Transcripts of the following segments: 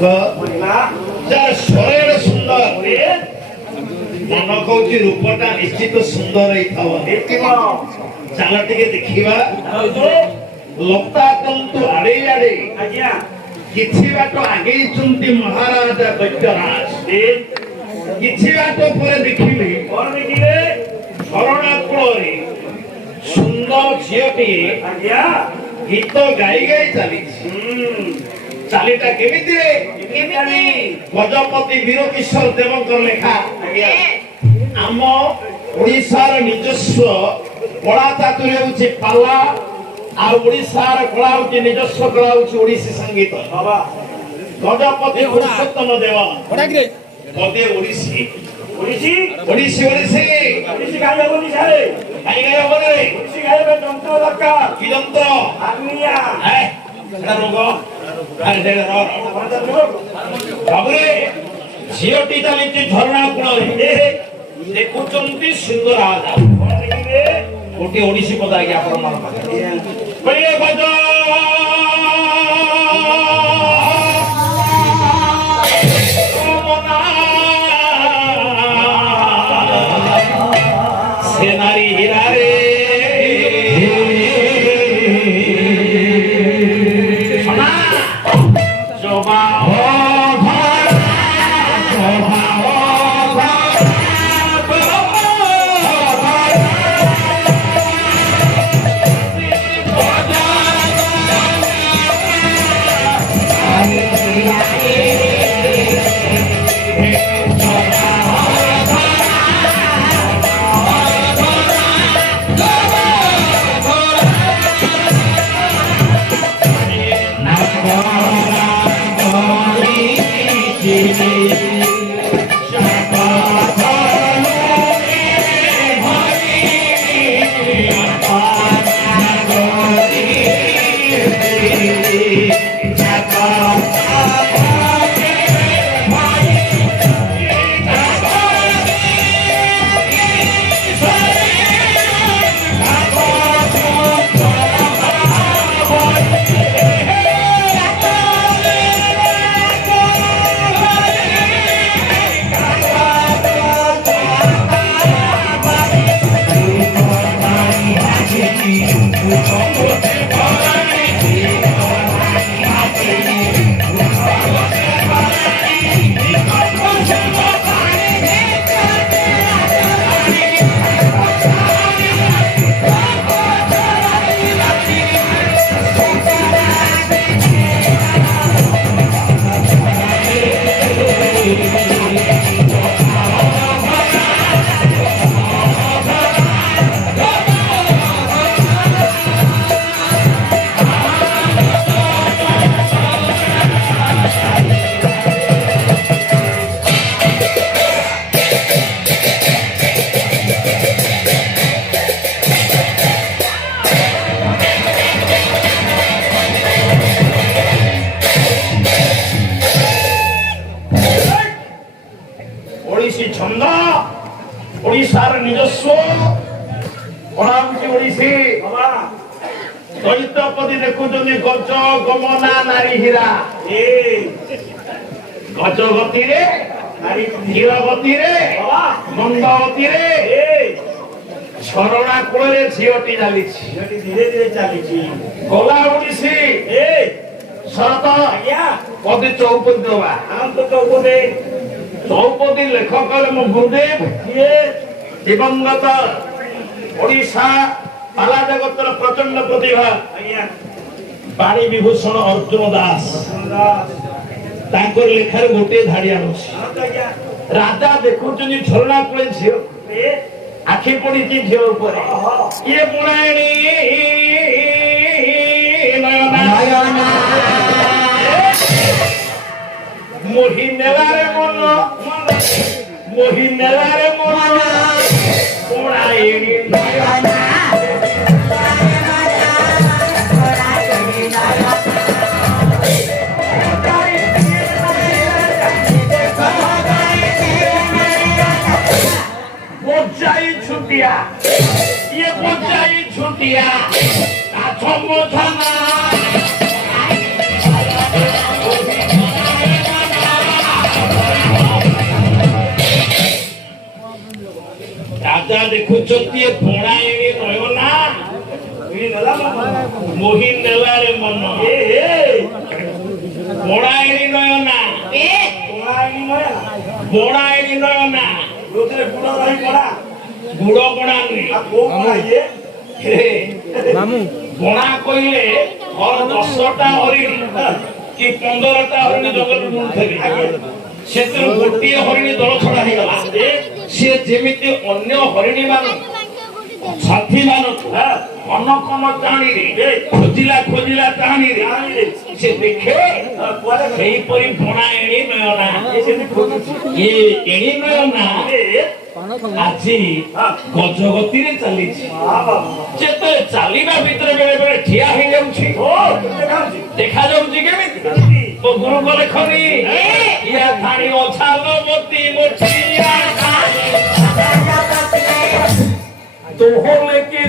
মুখ যার শরীর সুন্দর মন কৌছি রূপটা নিশ্চিত সুন্দর ହେଇଥାବ ଚାଲ ଟିକେ ଦେଖିବା ଲତା ତନ୍ତୁ ଆଡ଼େଇ ଆଡ଼େଇ କିଛି ବାଟ ଆଗେଇଛନ୍ତି ମହାରାଜା ଦୈତ୍ୟରାଜ କିଛି ବାଟ ପରେ ଦେଖିଲେ ଝରଣା କୂଳରେ ସୁନ୍ଦର ଝିଅଟିଏ ଗୀତ ଗାଇ ଗାଇ ଚାଲିଛି ଚାଲିଟା କେମିତିରେ ଗଜପତି ବୀରକିଶୋର ଦେବଙ୍କର ଲେଖା ଆମ ଓଡ଼ିଶାର ନିଜସ୍ୱ କଳା ଚାତୁରୀ ହେଉଛି ପାଲା ଆଉ ଓଡ଼ିଶାର କଳା ହେଉଛି ନିଜସ୍ୱ କଳା ହେଉଛି ଓଡ଼ିଶୀ ସଙ୍ଗୀତ ଗଜପତି ପୁରୁଷୋତ୍ତମ ଦେବ ପଦେ ଓଡ଼ିଶୀ ଓଡ଼ିଶୀ ଓଡ଼ିଶୀ ଓଡ଼ିଶୀ ଓଡ଼ିଶୀ ଗାଇ ହବନି ସାରେ ଗାଇ ଗାଇ ହବନି ଓଡ଼ିଶୀ ଗାଇବା ଯନ୍ତ୍ର ଦରକାର କି ଯନ୍ତ୍ର ହାରନିଆ ସେଟା ରୋଗ ବାବୁରେ ଝିଅଟି ଚାଲିଛି ଝରଣା କୂଳରେ ଦେଖୁଛନ୍ତି ସୁନ୍ଦର ଆଜା ଗୋଟିଏ ଓଡ଼ିଶୀ ପଦ ଆଜ୍ଞା ଆପଣ ମନ ସେ ନାରୀ ହୀରା ରେ ଓଡ଼ିଶାର ନିଜସ୍ୱ କଳା ହେଉଛି ଓଡ଼ିଶୀ ଦୈତ୍ୟପତି ଦେଖୁଛନ୍ତି ଗଜ ଗମନା ନାରୀ ହୀରା ଗଜଗତିରେ ହୀରଗତିରେ ମନ୍ଦଗତିରେ ଝରଣା କୂଳରେ ଝିଅଟି ଚାଲିଛି ଧୀରେ ଧୀରେ ଚାଲିଛି ଗଲା ଓଡ଼ିଶୀ ଶରତ ପଦେ ଚୌପଦୀ ଦବା ଚୌପଦୀ ଲେଖକ ମୋ ଗୁରୁଦେବ ଦିବଙ୍ଗତ ଓଡ଼ିଶା ପାଲା ଜଗତର ପ୍ରଚଣ୍ଡ ପ୍ରତିଭା ବାଣୀ ବିଭୂଷଣ ଅର୍ଜୁନ ଦାସ ତାଙ୍କର ଲେଖାରେ ଗୋଟିଏ ଧାଡିଆ ଅଛି ରାଜା ଦେଖୁଛନ୍ତି ଝରଣା କୂଳେ ଝିଅ ଆଖି ପଡିଛି ଝିଅ ଉପରେ ଇଏ ପୁରାଣୀ মোহি নেলারে মন মোহি নেলারে মন পোড়াইনি নয়না বজাই ছুটিয়া ইয়ে বজাই ছুটিয়া কাছ মোছানা ଦେଖୁଛନ୍ତି ପଣାଏଣି ନୟନା ମୋହି ନେଲାରେ ମନ ପଣାଏଣି ନୟନା ପଣାଏଣି ନୟନା ଗୁଡ ପଣା ନୁହେଁ ପଣା କହିଲେ 10ଟା ହରିଣୀ କି 15ଟା ହରିଣୀ ଜଙ୍ଗଲରେ ବୁଲୁଥିଲେ ସେଥିରୁ ଗୋଟିଏ ହରିଣୀ ଦଳ ଛଡା ହେଇଗଲା ସିଏ ଯେମିତି ଅନ୍ୟ ହରିଣୀ ମାନଙ୍କୁ ସାଥୀ ମାନଙ୍କୁ କନ କନ ଟାଣିରେ ଖୋଜିଲା ଟାଣିରେ ସେ ଦେଖେ ସେଇପରି ପଣା ଏଣି ନୟନା ଇଏ ଏଣି ନୟନା ଆଜି ଗଜଗତିରେ ଚାଲିଛି ଯେତେବେଳେ ଚାଲିବା ଭିତରେ ବେଳେ ବେଳେ ଠିଆ ହେଇଯାଉଛି ଦେଖାଯାଉଛି କେମିତି ଗୁରୁ ଗଲେ ଖରି ଇଆ ଥାଣି ଅଛାଲବତୀ ମୋଚିଆ ତୋହଲେ କି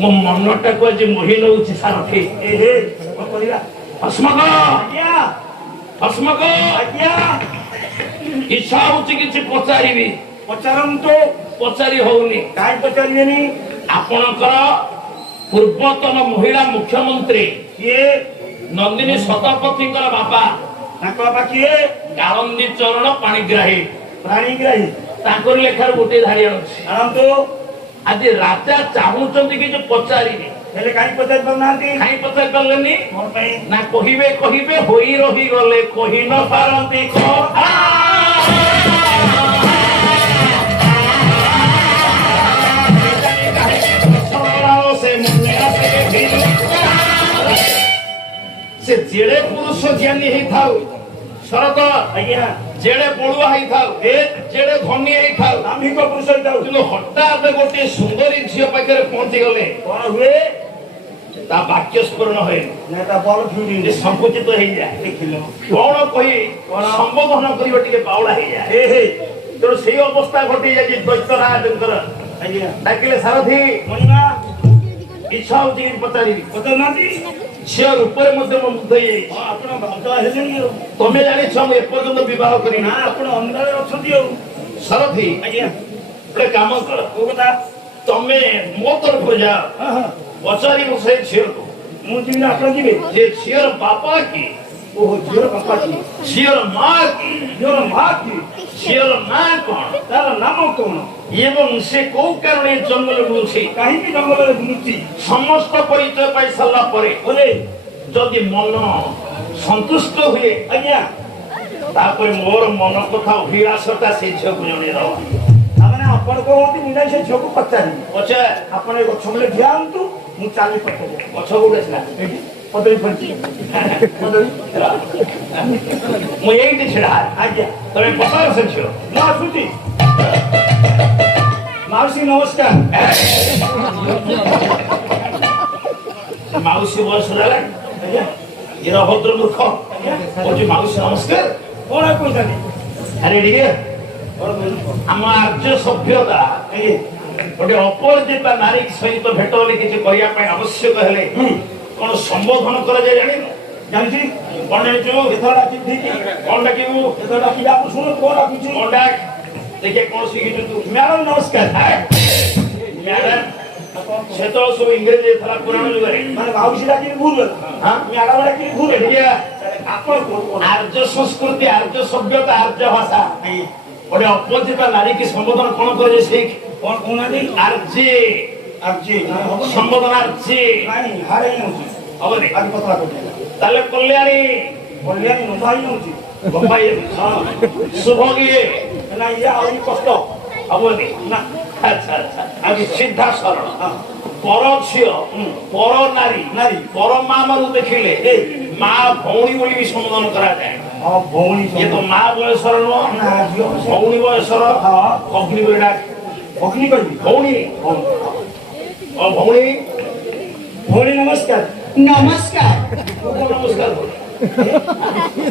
ମୋ ମନଟାକୁ ଆଜି ମୋହି ନଉଛି ସାରଥି ଇଚ୍ଛା ହଉଛି କିଛି ପଚାରିବି ପଚାରନ୍ତୁ ପଚାରି ହଉନି କାହିଁ ପଚାରିବେନି ଆପଣଙ୍କର ପୂର୍ବତନ ମହିଳା ମୁଖ୍ୟମନ୍ତ୍ରୀ କିଏ ନନ୍ଦିନୀ ଶତପଥୀଙ୍କର ବାପା ତାଙ୍କ ବାପା କିଏ ଗାଳନ୍ଦୀ ଚରଣ ପାଣିଗ୍ରାହୀ ପ୍ରାଣୀଗ୍ରାହୀ ତାଙ୍କର ଲେଖାରୁ ଗୋଟିଏ ଧାଡ଼ି ଆଣୁଛି ଆଣନ୍ତୁ ଆଜି ରାଜା ଚାହୁଁଛନ୍ତି କିଛି ପଚାରିବେ ହେଲେ କାହିଁ ପଚାରି ପାରୁନାହାନ୍ତି କାହିଁ ପଚାରି ପାରିଲେନି କଣ ପାଇଁ ନା କହିବେ ହୋଇ ରହିଗଲେ କହି ନ ପାରନ୍ତି କଥା ସେ ଯେଡ଼େ ପୁରୁଷ ଜ୍ଞାନୀ ହେଇଥାଉ ଶରତ ଆଜ୍ଞା ଯେଡ଼େ ବଳୁଆ ହେଇଥାଉ ଯେଡ଼େ ଧନୀ ହେଇଥାଉ ଦାମ୍ଭିକ ପୁରୁଷ ହେଇଥାଉ କିନ୍ତୁ ହଠାତ୍ ଗୋଟିଏ ସୁନ୍ଦରୀ ଝିଅ ପାଖରେ ପହଞ୍ଚିଗଲେ କଣ ହୁଏ ତା ବାକ୍ୟ ସ୍ଫୁରଣ ହୁଏନି ନା ତା ବଲ ଫିଉରି ସଂକୁଚିତ ହେଇଯାଏ ଦେଖିଲ କଣ କହି ସମ୍ବୋଧନ କରିବା ଟିକେ ବାଉଳା ହେଇଯାଏ ତେଣୁ ସେଇ ଅବସ୍ଥା ଘଟି ଯାଇଛି ଦୈତ୍ୟରାଜଙ୍କର ଆଜ୍ଞା ଡାକିଲେ ସାରଥି ମଣିମା ଇଚ୍ଛା ହଉଛି କିଛି ପଚାରିବି ପଚାରୁନାହାନ୍ତି ଝିଅ ରୂପରେ ମଧ୍ୟ ମୁଁ ମୁଗ୍ଧ ହେଇଯାଇଛି ଆପଣ ବାଧ୍ୟ ହେଲେଣି ଆଉ ତମେ ଜାଣିଛ ମୁଁ ଏପର୍ଯ୍ୟନ୍ତ ବିବାହ କରିନି ନା ଆପଣ ଅନ୍ଧାରେ ଅଛନ୍ତି ଆଉ ସାରଥି ଆଜ୍ଞା ଗୋଟେ କାମ କର କୋଉ କଥା ତମେ ମୋ ତରଫରୁ ଯାଅ ପଚାରିବ ସେ ଝିଅକୁ ମୁଁ ଯିବି ନା ଆପଣ ଯିବେ ଯେ ଝିଅର ବାପା କି ଓହୋ ଝିଅର ବାପା କି ଝିଅର ମା କି ଝିଅର ମା କି ଝିଅର ନାଁ କଣ ତାର ନାମ କଣ ଏବଂ ସେ କୋଉ କାରଣେ ଜଙ୍ଗଲ ବୁଲୁଛି କାହିଁକି ଜଙ୍ଗଲରେ ବୁଲୁଛି ସମସ୍ତ ପରିଚୟ ପାଇ ସାରିଲା ପରେ ବୋଲେ ଯଦି ମନ ସନ୍ତୁଷ୍ଟ ହୁଏ ଆଜ୍ଞା ତାପରେ ମୋର ମନ କଥା ଅଭିଳାଷଟା ସେ ଝିଅକୁ ଜଣେଇଦବ ତାମାନେ ଆପଣ କହନ୍ତି ମୁଁ ଯାଇ ସେ ଝିଅକୁ ପଚାରିବି ପଛେ ଆପଣ ଏ ଗଛ ମୂଳେ ଠିଆ ହୁଅନ୍ତୁ ମୁଁ ଚାଲି ପଚାରିବି ଗଛ କୋଉଠି ଆସିଲା ଏଇଠି କଦଳୀ ଫଳିଛି କଦଳୀ ମୁଁ ଏଇଠି ଛିଡ଼ା ଆଜ୍ଞା ତମେ ପଚାର ସେ ଝିଅ ମୁଁ ଆସୁଛି ମାଉସୀ ନମସ୍କାର ମାଉସୀ ବୟସ ହେଲାଣି ଆଜ୍ଞା ଏର ଅଭଦ୍ର ମୂର୍ଖ କହୁଛି ମାଉସୀ ନମସ୍କାର କଣ କହୁଛନ୍ତି ଆରେ ଟିକେ କଣ କହିଲୁ ଆମ ଆର୍ଯ୍ୟ ସଭ୍ୟତା ଗୋଟେ ଅପରିଚିତା ନାରୀ ସହିତ ଭେଟ ହେଲେ କିଛି କରିବା ପାଇଁ ଆବଶ୍ୟକ ହେଲେ କଣ ସମ୍ବୋଧନ କରାଯାଏ ଜାଣିନୁ ଜାଣିଛି କଣ ଜାଣିଛୁ ଏଥର ଡାକିବି କଣ ଡାକିବୁ ଏଥର ଡାକିବି ଆପଣ ଶୁଣ କଣ ଡାକୁଛି କଣ ଡାକ ଦେଖେ କଣ ଶିଖିଛୁ ତୁ ମ୍ୟାଡମ ନମସ୍କାର ମ୍ୟାଡାମ ସେତେବେଳେ ସବୁ ଇଂରେଜୀ ଥିଲା ପୁରାଣ ଯୁଗରେ ମାନେ ମାଉସୀ ଡାକିବି ଭୁଲ ମ୍ୟାଡମ ଡାକିବି ଭୁଲ ଆପଣ ଆର୍ଯ୍ୟ ସଂସ୍କୃତି ଆର୍ଯ୍ୟ ସଭ୍ୟତା ଆର୍ଯ୍ୟ ଭାଷା ଗୋଟେ ଅପରିଚିତା ନାରୀ କି ସମ୍ବୋଧନ କଣ କରାଯାଏ ସେଇ କଣ କହୁନାହାନ୍ତି ଆର୍ଯ୍ୟ ଆଜି ସମ୍ବୋଧନ ଆର୍ଯ୍ୟ ନାଇଁ ହାରେ ନଉଛି ହବନି ଆଜି ପତଳା କରୁଛି ତାହେଲେ କଲ୍ୟାଣୀ କଲ୍ୟାଣୀ ନମ୍ବା ହିଁ ନଉଛି ବମ୍ବାଇ ଶୁଭଗିଏ ନା ଇଏ ଆହୁରି କଷ୍ଟ ହବନି ନା ଆଚ୍ଛା ଆଚ୍ଛା ଆଜି ସିଧା ସରଳ ହଁ ପର ଝିଅ ପର ନାରୀ ନାରୀ ପର ମା ମାନଙ୍କୁ ଦେଖିଲେ ମା ଭଉଣୀ ବୋଲି ବି ସମ୍ବୋଧନ କରାଯାଏ। ହଁ ଭଉଣୀ ଇଏ ତ ମା ବୟସର ନୁହଁ, ନା ଝିଅ ଭଉଣୀ ବୟସର ଅଗ୍ନି ବୋଲି ଡାକେ। ଅଗ୍ନି କହିବି ଭଉଣୀ ଓ ଭଉଣୀ ଭଉଣୀ ନମସ୍କାର। ନମସ୍କାର। କଣ ନମସ୍କାର କରୁ?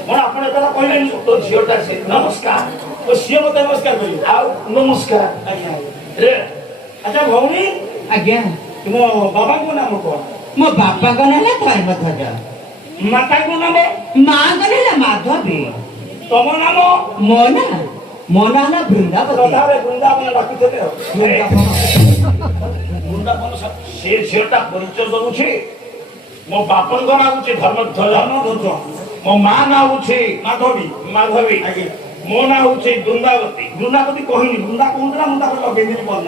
କଣ ଆପଣ ଏକଥା କହିଲେନି? ତୋ ଝିଅଟା ସେ ନମସ୍କାର ତ ସିଏ ମତେ ନମସ୍କାର କରିବେ। ଆଉ ନମସ୍କାର ଆଜ୍ଞା ରେ ଆଚ୍ଛା ଭଉଣୀ ଆଜ୍ଞା ତୁମ ବାବାଙ୍କ ନାମ କଣ? ମୋ ବାପାଙ୍କ ନାଁ ହେଲା ଧର୍ମଧ୍ୱଜ, ମାତାଙ୍କ ନାମ? ମାଙ୍କ ନାଁ ହେଲା ମାଧବୀ, ତମ ନାମ? ମୋ ନାଁ ହେଲା ବୃନ୍ଦାବତୀ। ତଥାରେ ବୃନ୍ଦାବନ ଡାକୁଥିଲେ ଆଉ। ବୃନ୍ଦାବନ ସେ ଝିଅଟା ପରିଚୟ ଦଉଛି। ମୋ ବାପାଙ୍କ ନାଁ ହଉଛି ଧର୍ମଧ୍ୱଜ, ଧର୍ମଧ୍ୱଜ, ମୋ ମା ନାଁ ହଉଛି ମାଧବୀ। ମାଧବୀ, ଆଜ୍ଞା ମୋ ନାଁ ହଉଛି ବୃନ୍ଦାବତୀ। ବୃନ୍ଦାବତୀ କହିନି, ବୃନ୍ଦା କହୁଥିଲା ମୁଁ ତାପରେ ଲଗେଇଦେଲି ବର୍ଣ୍ଣ।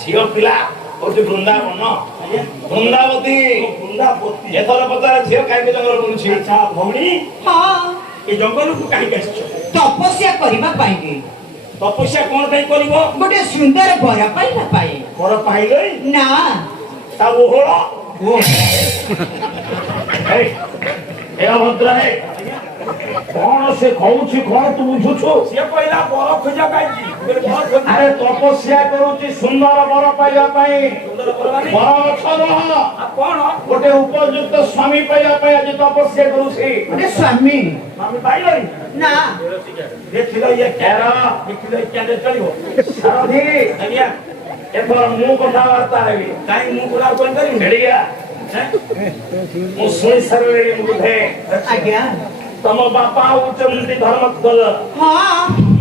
ଝିଅ ପିଲା ହଉଛି ବୃନ୍ଦାବନ, ଆଜ୍ଞା ବୃନ୍ଦାବତୀ। ବୃନ୍ଦାବତୀ। ଏଥର ପଚାରେ ଝିଅ କାହିଁକି ଜଙ୍ଗଲ ବୁଲୁଛି? ଆଚ୍ଛା ଭଉଣୀ ହଁ, ଏ ଜଙ୍ଗଲକୁ କାହିଁକି ଆସିଛ? ତପସ୍ୟା କରିବା ପାଇଁ ତପସ୍ୟା କଣ ପାଇଁ କରିବ? ଗୋଟେ ସୁନ୍ଦର ବର ପାଇବା ପାଇଁ। ବର ପାଇଲଇ ନା ତା ଓହଳ ଏ ଅଭଦ୍ର ହେ, କଣ ସେ କହୁଛି କଣ ତୁ ବୁଝୁଛୁ? ସିଏ କହିଲା ବର ଖୋଜା ପାଇଛି। ବର ଖୋଜା ଆରେ ତପସ୍ୟା କରୁଛି ସୁନ୍ଦର ବର ପାଇବା ପାଇଁ। ସୁନ୍ଦର ବର ମାନେ? ବର ଗଛ ନୁହଁ, ଆଉ କଣ? ଗୋଟେ ଉପଯୁକ୍ତ ସ୍ୱାମୀ ପାଇବା ପାଇଁ ଆଜି ତପସ୍ୟା କରୁଛି। ଗୋଟେ ସ୍ୱାମୀ। ସ୍ୱାମୀ ପାଇଲଇ? ନା ଦେଖିଲ ଇଏ ଏର ଦେଖିଲ ଏ କ୍ୟାଣ୍ଡେଲ ଚଳିବ? ସାରଥି, ଆଜ୍ଞା ଏଥର ମୁଁ କଥାବାର୍ତ୍ତା ହେବି। କାହିଁ ମୁଁ ଗୁଲା କରିପାରିବି? ଏଡ଼ିଆ ମୁଁ ଶୁଣି ସାରିଲିଣି ବୋଧେ। ଆଜ୍ଞା ତମ ବାପା ହଉଛନ୍ତି ଧର୍ମଧ୍ୱଜ, ହଁ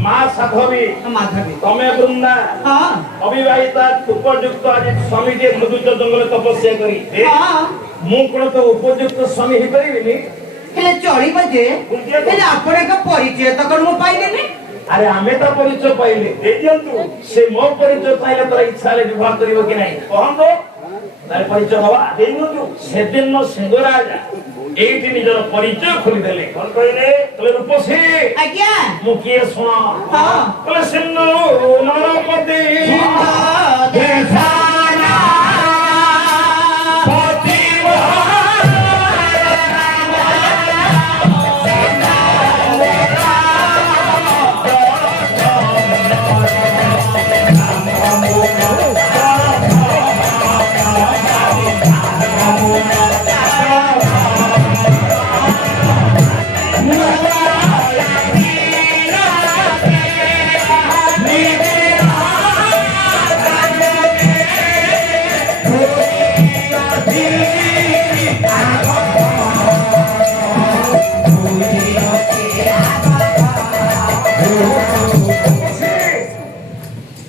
ମା ସାଧବୀ, ମାଧବୀ, ତମେ ବୃନ୍ଦା ହଁ ଅବିବାହିତା ଉପଯୁକ୍ତ ଆଜି ସ୍ୱାମୀ ଯେ ଖୋଜୁଛ ଜଙ୍ଗଲ ତପସ୍ୟା କରି। ହଁ ମୁଁ କଣ ତ ଉପଯୁକ୍ତ ସ୍ୱାମୀ ହେଇପାରିବିନି? ହେଲେ ଚଳିବ ଯେ, ହେଲେ ଆପଣଙ୍କ ପରିଚୟ ତ କଣ ମୁଁ ପାଇଲିନି? ଆରେ ଆମେ ତା ପରିଚୟ ପାଇଲେ ଦେଇ ଦିଅନ୍ତୁ। ସେ ମୋ ପରିଚୟ ପାଇଲେ ତୋର ଇଚ୍ଛା ହେଲେ ବିବାହ କରିବ କି ନାହିଁ? କହନ୍ତୁ ତାର ପରିଚୟ ହବା। ଦେଇ ଦିଅନ୍ତୁ। ସେଦିନ ସିଂହରାଜ ଏଇଠି ନିଜର ପରିଚୟ ଖୋଲିଦେଲେ। କଣ କହିଲେ? କହିଲେ ରୂପସୀ ଆଜ୍ଞା ମୁଁ କିଏ ଶୁଣ? ହଁ କହିଲେ ସିଂହ ନରପତି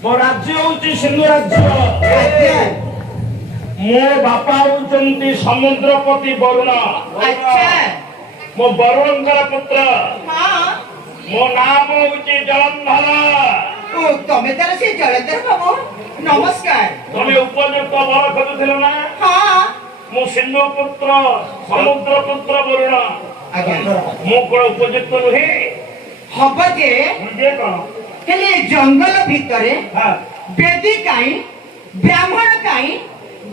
ମୋ ରାଜ୍ୟ ହଉଛି ସିଂହ ରାଜ୍ୟ। ଆଜ୍ଞା ମୋ ବାପା ହଉଛନ୍ତି ସମୁଦ୍ରପତି ବରୁଣ। ଆଚ୍ଛା ମୋ ବରୁଣଙ୍କର ପୁତ୍ର। ହଁ ମୋ ନାମ ହଉଛି ଜଳନ୍ଧର। ଓ ତମେ ତାର ସେ ଜଳଧର ବାବୁ ନମସ୍କାର। ତମେ ଉପଯୁକ୍ତ ବର ଖୋଜୁଥିଲ ନା? ହଁ ମୁଁ ସିନ୍ଧୁ ପୁତ୍ର ସମୁଦ୍ର ପୁତ୍ର ବରୁଣ। ଆଜ୍ଞା ମୁଁ କଣ ଉପଯୁକ୍ତ ନୁହେଁ? ହବ ଯେ, ବୁଝିଏ କଣ? ହେଲେ ଜଙ୍ଗଲ ଭିତରେ ହଁ ବେଦୀ କାଇଁ, ବ୍ରାହ୍ମଣ କାଇଁ,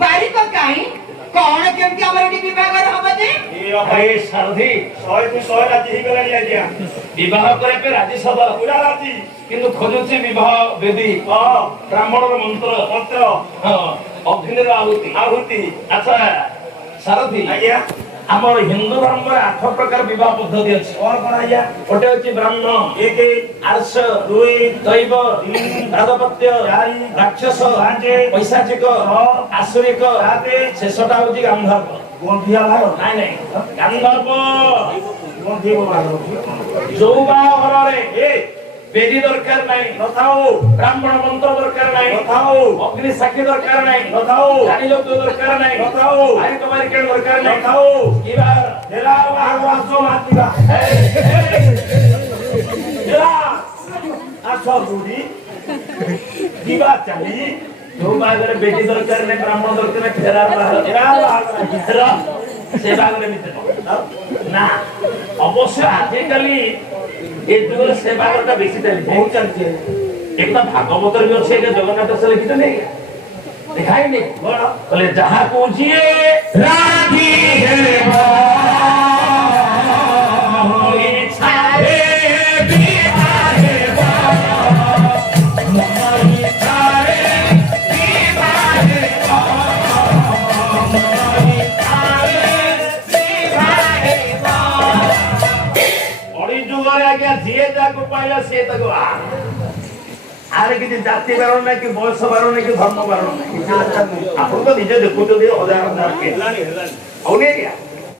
ବାରିକ କାଇଁ, କଣ କେମିତି ଆମର ଏଠି ବିଭାଘର ହବ ଯେ? ଆରେ ସାରଥି, 100 ରାଜି ହେଇଗଲାଣି ଆଜ୍ଞା। ବିବାହ କରିବା ପାଇଁ ରାଜି ସଦା, ପୁରା ରାଜି। କିନ୍ତୁ ଖୋଜୁଛି ବିବାହ ବେଦୀ, ହଁ ବ୍ରାହ୍ମଣର ମନ୍ତ୍ର, ମନ୍ତ୍ର ଅଗ୍ନିର ଆହୁତି। ଆହୁତି। ଆଚ୍ଛା ସାରଥି, ଆଜ୍ଞା ଆମର ହିନ୍ଦୁ ଧର୍ମରେ 8 ପ୍ରକାର ବିବାହ ପଦ୍ଧତି ଅଛି। କଣ କଣ ଆଜ୍ଞା? ଗୋଟେ ହଉଛି ବ୍ରାହ୍ମଣ, 1 ଆର୍ଷ, 2 ଦୈବ, ରାଜପତ୍ୟ, 4 ରାକ୍ଷସ, 5 ପୈଶାଚିକ, 6 ଆସୁରିକ, 7 ଶେଷଟା ହଉଛି ଗାନ୍ଧର୍ବ। ଗନ୍ଧିଆ ଭାଗ ନାଇଁ ନାଇଁ, ଗାନ୍ଧର୍ବ ଗନ୍ଧିଆ ଭାଗ ଯୋଉ ବାହାଘରରେ ବେଦୀ ଦରକାର ନାହିଁ, ନଥାଉ ବ୍ରାହ୍ମଣ ମନ୍ତ୍ର ଦରକାର ନାହିଁ, ନଥାଉ ଅଗ୍ନି ସାକ୍ଷୀ ଦରକାର ନାହିଁ, ନଥାଉ ରାଣୀ ଯୌତୁକ ଦରକାର ନାହିଁ, ନଥାଉ ଆରି ତମାରି କେଣ ଦରକାର ନାହିଁ, ନଥାଉ କି ବାହାଘର? ହେରା ଭାଗ ଆସ ମାତିବା ହେରା ଆସ ବୁଢୀ ଯିବା ଚାଲି ଯୋଉ ବାହାଘରେ ବେଦୀ ଦରକାର ନାହିଁ, ବ୍ରାହ୍ମଣ ଦରକାର ନାହିଁ, ଫେରାର ବାହାଘର। ହେରା ଭାଗ ସେ ବାହାଘରେ ମିଶେ ନା। ଅବଶ୍ୟ ଆଜିକାଲି ଏ ଯୁଗରେ ସେ ବାହାଘରଟା ବେଶୀ ଚାଲିଛି। ବହୁତ ଚାଲିଛି। ଏକଥା ଭାଗବତରେ ବି ଅଛି, ଜଗନ୍ନାଥ ସେ ଲେଖିଛନ୍ତି। দেখাইনি বড় বলে যাহাକୁ ଯିଏ ରାତି ହେବ ଇଚ୍ଛାରେ ବିଭା ହେବ ମନ ଇଚ୍ଛାରେ ବିଭା ହେବ ମନ ଇଚ୍ଛାରେ ବିଭା ହେବ ଅଳି ଯୁଗରେ ଆଜ୍ଞା ଯିଏ ଯାହାକୁ ପାଇଲା ସିଏ ତାକୁ ଆରେ କିଛି ଜାତି ବାରଣ ନାହିଁ କି ବୟସ ବାରଣ ନାହିଁ କି ଧର୍ମ ବାରଣ ନାହିଁ ଆପଣ ତ ନିଜେ ଦେଖୁଛନ୍ତି ହଜାର ହଜାର ହେଲାଣି ହେଲାଣି ହଉନି ଆଜ୍ଞା